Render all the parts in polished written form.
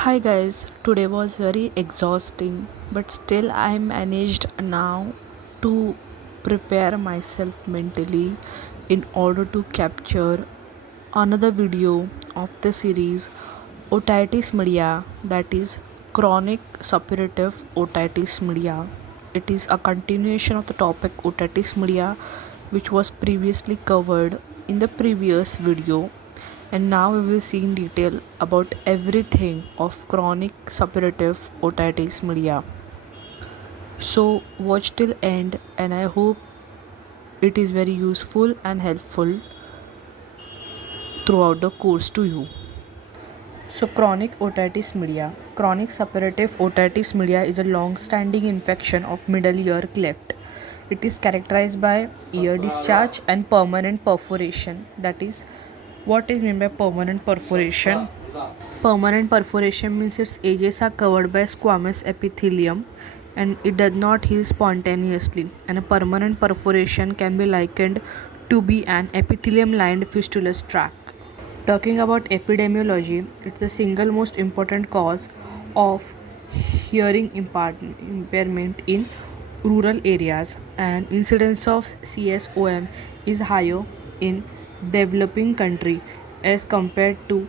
Hi guys, today was very exhausting, but still I managed now to prepare myself mentally in order to capture another video of the series otitis media, that is chronic suppurative otitis media. It is a continuation of the topic otitis media which was previously covered in the previous video, and now we will see in detail about everything of chronic suppurative otitis media. So watch till end, and I hope it is very useful and helpful throughout the course to you. So chronic otitis media. Chronic suppurative otitis media is a long-standing infection of middle ear cleft. It is characterized by ear discharge and permanent perforation. That is, what is meant by permanent perforation? Permanent perforation means its edges are covered by squamous epithelium and it does not heal spontaneously. And a permanent perforation can be likened to be an epithelium lined fistulous tract. Talking about epidemiology, it's the single most important cause of hearing impairment in rural areas, and incidence of CSOM is higher in developing country as compared to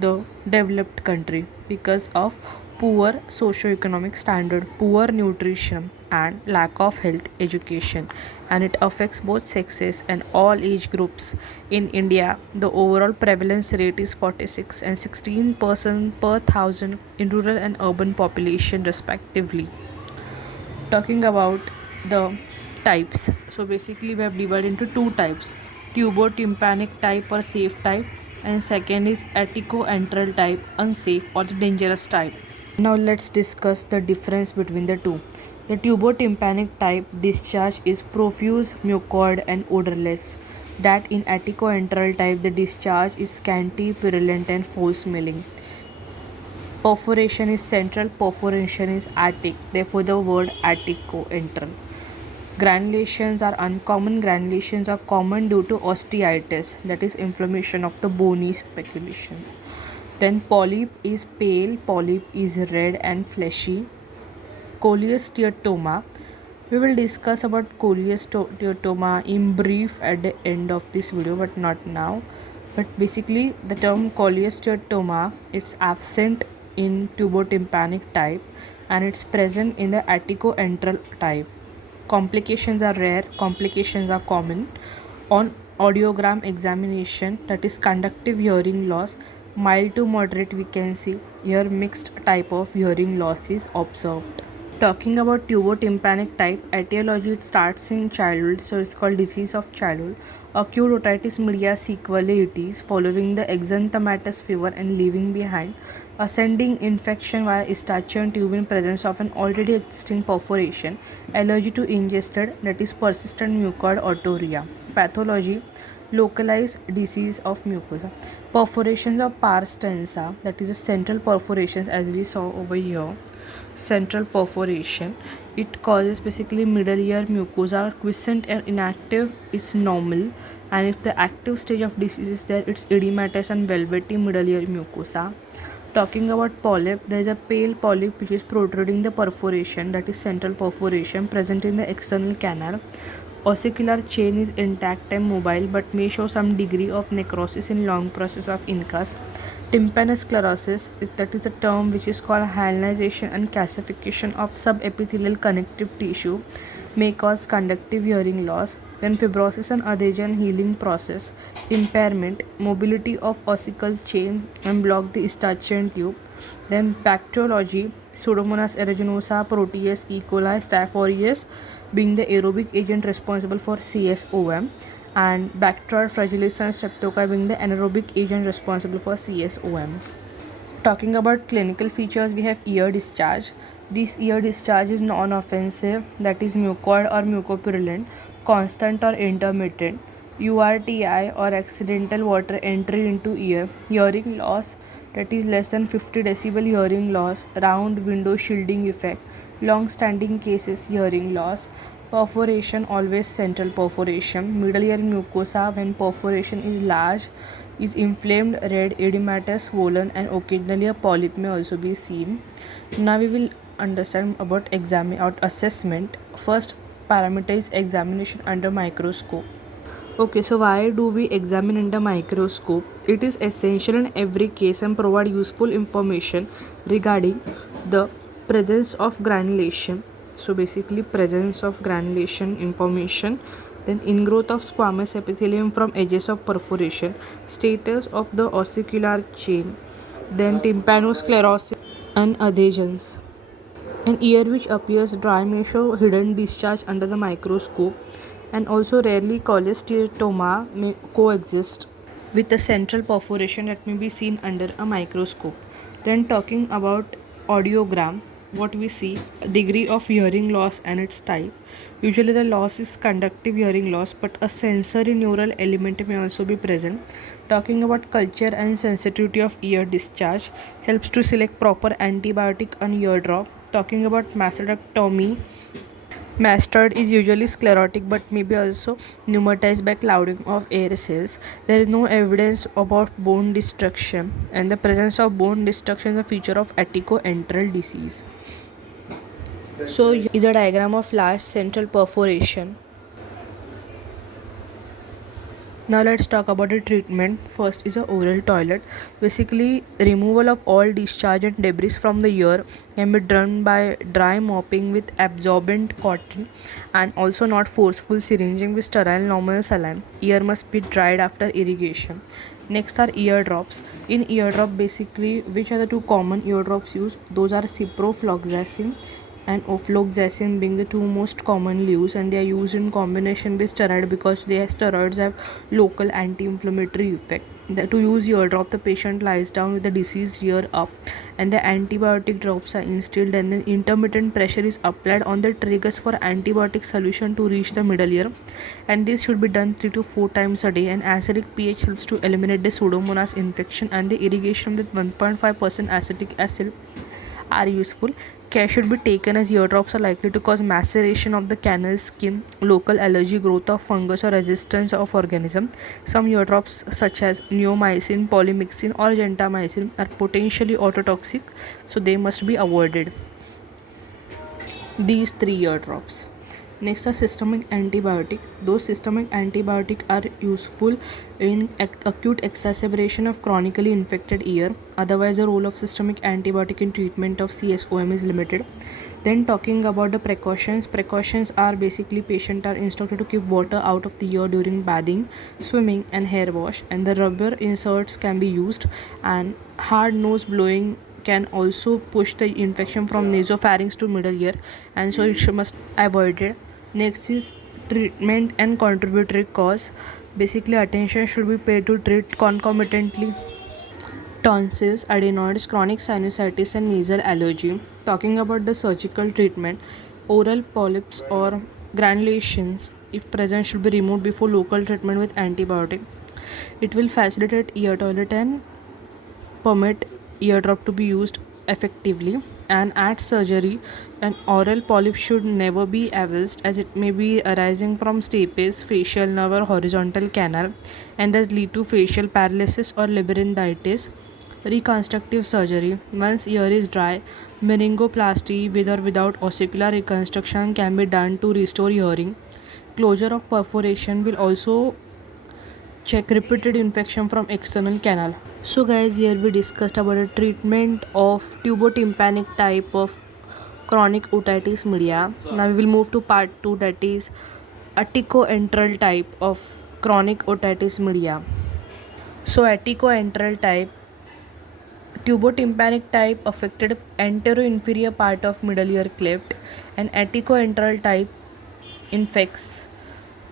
the developed country because of poor socio-economic standard, poor nutrition and lack of health education, and it affects both sexes and all age groups. In India, the overall prevalence rate is 46 and 16% per thousand in rural and urban population respectively. Talking about the types, so basically we have divided into two types: tubotympanic type or safe type, and second is atticoantral type, unsafe or the dangerous type. Now let's discuss the difference between the two. The tubotympanic type discharge is profuse, mucoid and odorless. That in atticoantral type the discharge is scanty, purulent and foul-smelling. Perforation is central, perforation is attic, therefore the word atticoantral. Granulations are uncommon. Granulations are common due to osteitis, that is inflammation of the bony speculations. Then polyp is pale, polyp is red and fleshy. Cholesteatoma. We will discuss about cholesteatoma in brief at the end of this video, but not now. But basically the term cholesteatoma, it's absent in tubotympanic type and it's present in the atticoantral type. Complications are rare, complications are common. On audiogram examination, that is conductive hearing loss, mild to moderate we can see here mixed type of hearing loss is observed. Talking about tubotympanic type, etiology, it starts in childhood, so it's called disease of childhood. Acute otitis media sequelae it is, following the exanthematous fever and leaving behind ascending infection via eustachian tube in presence of an already existing perforation, allergy to ingested, that is persistent mucoid otorrhea. Pathology, localized disease of mucosa. Perforations of pars tensa, that is a central perforations as we saw over here. Central perforation, it causes basically middle ear mucosa quiescent and inactive is normal, and if the active stage of disease is there, it's edematous and velvety middle ear mucosa. Talking about polyp, there is a pale polyp which is protruding the perforation, that is central perforation present in the external canal. Ossicular chain is intact and mobile but may show some degree of necrosis in long process of incus. Tympanoclerosis, that is a term which is called hyalinization and calcification of subepithelial connective tissue, may cause conductive hearing loss. Then fibrosis and adhesion healing process, impairment, mobility of ossicle chain and block the eustachian tube. Then bacteriology, Pseudomonas aeruginosa, Proteus, E. coli, Staph aureus being the aerobic agent responsible for CSOM, and Bacteroid fragilis and Streptococcus being the anaerobic agent responsible for CSOM. Talking about clinical features, we have ear discharge. This ear discharge is non-offensive, that is mucoid or mucopurulent, constant or intermittent. URTI or accidental water entry into ear. Hearing loss, that is less than 50 decibel hearing loss. Round window shielding effect. Long standing cases hearing loss. Perforation, always central perforation. Middle ear mucosa, when perforation is large, is inflamed, red, edematous, swollen, and occasionally a polyp may also be seen. Now we will understand about assessment. First parameter is examination under microscope. Okay, so why do we examine under microscope? It is essential in every case and provide useful information regarding the presence of granulation. So basically presence of granulation information, then ingrowth of squamous epithelium from edges of perforation, status of the ossicular chain, then tympanosclerosis and adhesions. An ear which appears dry may show hidden discharge under the microscope, and also rarely cholesteatoma may coexist with a central perforation that may be seen under a microscope. Then talking about audiogram, what we see, a degree of hearing loss and its type. Usually the loss is conductive hearing loss, but a sensory neural element may also be present. Talking about culture and sensitivity of ear discharge helps to select proper antibiotic on eardrop. Talking about mastectomy, mastard is usually sclerotic but may be also pneumatized by clouding of air cells. There is no evidence about bone destruction, and the presence of bone destruction is a feature of atticoenteral disease. So here is a diagram of large central perforation. Now let's talk about the treatment. First is a oral toilet. Basically, removal of all discharge and debris from the ear can be done by dry mopping with absorbent cotton, and also not forceful syringing with sterile normal saline. Ear must be dried after irrigation. Next are eardrops. In eardrop, basically, which are the two common eardrops used? Those are ciprofloxacin and ofloxacin being the two most commonly used, and they are used in combination with steroid because steroids have local anti-inflammatory effect. To use eardrop, the patient lies down with the diseased ear up, and the antibiotic drops are instilled, and then intermittent pressure is applied on the triggers for antibiotic solution to reach the middle ear, and this should be done 3 to 4 times a day. And acidic pH helps to eliminate the pseudomonas infection, and the irrigation with 1.5% acetic acid are useful. Care should be taken as eardrops are likely to cause maceration of the canal skin, local allergy, growth of fungus, or resistance of organism. Some eardrops such as neomycin, polymyxin, or gentamicin are potentially ototoxic, so they must be avoided. These three eardrops. Next are systemic antibiotic. Those systemic antibiotic are useful in acute exacerbation of chronically infected ear. Otherwise, the role of systemic antibiotic in treatment of CSOM is limited. Then talking about the precautions. Precautions are basically patients are instructed to keep water out of the ear during bathing, swimming, and hair wash. And the rubber inserts can be used. And hard nose blowing can also push the infection from nasopharynx to middle ear, and so it must avoided. Next is treatment and contributory cause. Basically, attention should be paid to treat concomitantly tonsils, adenoids, chronic sinusitis, and nasal allergy. Talking about the surgical treatment, oral polyps or granulations, if present, should be removed before local treatment with antibiotic. It will facilitate ear toilet and permit eardrop to be used effectively. And at surgery, an oral polyp should never be avulsed as it may be arising from stapes, facial nerve, or horizontal canal, and does lead to facial paralysis or labyrinthitis. Reconstructive surgery. Once ear is dry, meningoplasty with or without ossicular reconstruction can be done to restore hearing. Closure of perforation will also check repeated infection from external canal. So guys, here we discussed about the treatment of tubotympanic type of chronic otitis media. Now we will move to part 2, that is atticoenteral type of chronic otitis media. So atticoenteral type, tubotympanic type affected anteroinferior part of middle ear cleft, and atticoenteral type infects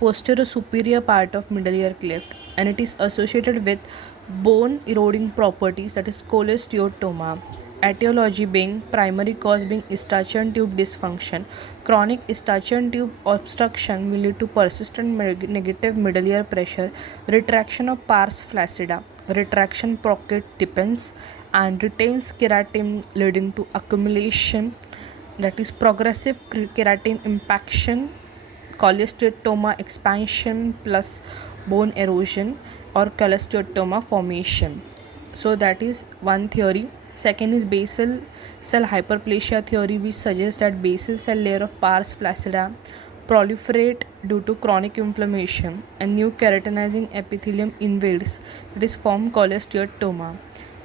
posterior superior part of middle ear cleft, and it is associated with bone eroding properties, that is cholesteatoma. Etiology being primary cause being eustachian tube dysfunction. Chronic eustachian tube obstruction will lead to persistent negative middle ear pressure, retraction of pars flaccida, retraction pocket depends, and retains keratin leading to accumulation, that is progressive keratin impaction, cholesteatoma expansion plus bone erosion. or cholesteatoma formation. So that is one theory. Second is basal cell hyperplasia theory, which suggests that basal cell layer of pars flaccida proliferate due to chronic inflammation and new keratinizing epithelium invades. It is formed cholesteatoma.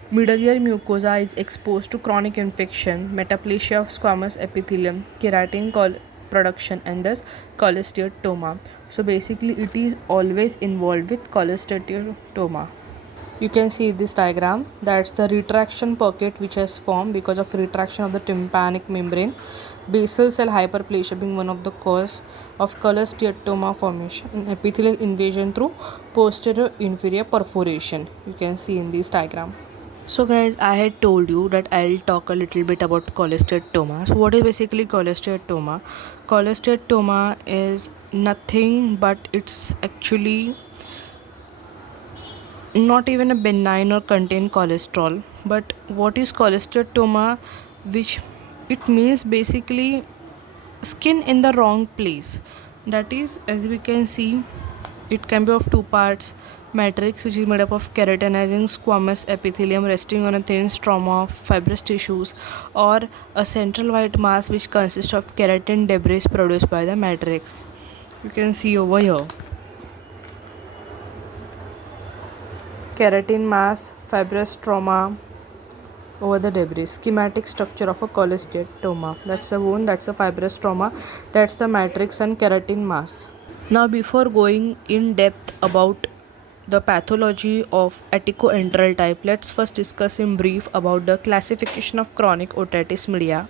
Middle ear mucosa is exposed to chronic infection, metaplasia of squamous epithelium, keratin production, and thus cholesteatoma. So basically, it is always involved with cholesteatoma. You can see this diagram, that's the retraction pocket which has formed because of retraction of the tympanic membrane. Basal cell hyperplasia being one of the cause of cholesteatoma formation and epithelial invasion through posterior inferior perforation. You can see in this diagram. So guys, I had told you that I'll talk a little bit about cholesteatoma. So what is basically cholesteatoma? Cholesteatoma is nothing but it's actually not even a benign or contain cholesterol. But what is cholesteatoma? Which it means basically skin in the wrong place. That is, as we can see, it can be of two parts: matrix, which is made up of keratinizing squamous epithelium resting on a thin stroma of fibrous tissues, or a central white mass which consists of keratin debris produced by the matrix. You can see over here keratin mass, fibrous stroma over the debris. Schematic structure of a cholesteatoma. That's a wound, that's a fibrous stroma, that's the matrix and keratin mass. Now, before going in depth about the pathology of aticoenteral type, let's first discuss in brief about the classification of chronic otitis media.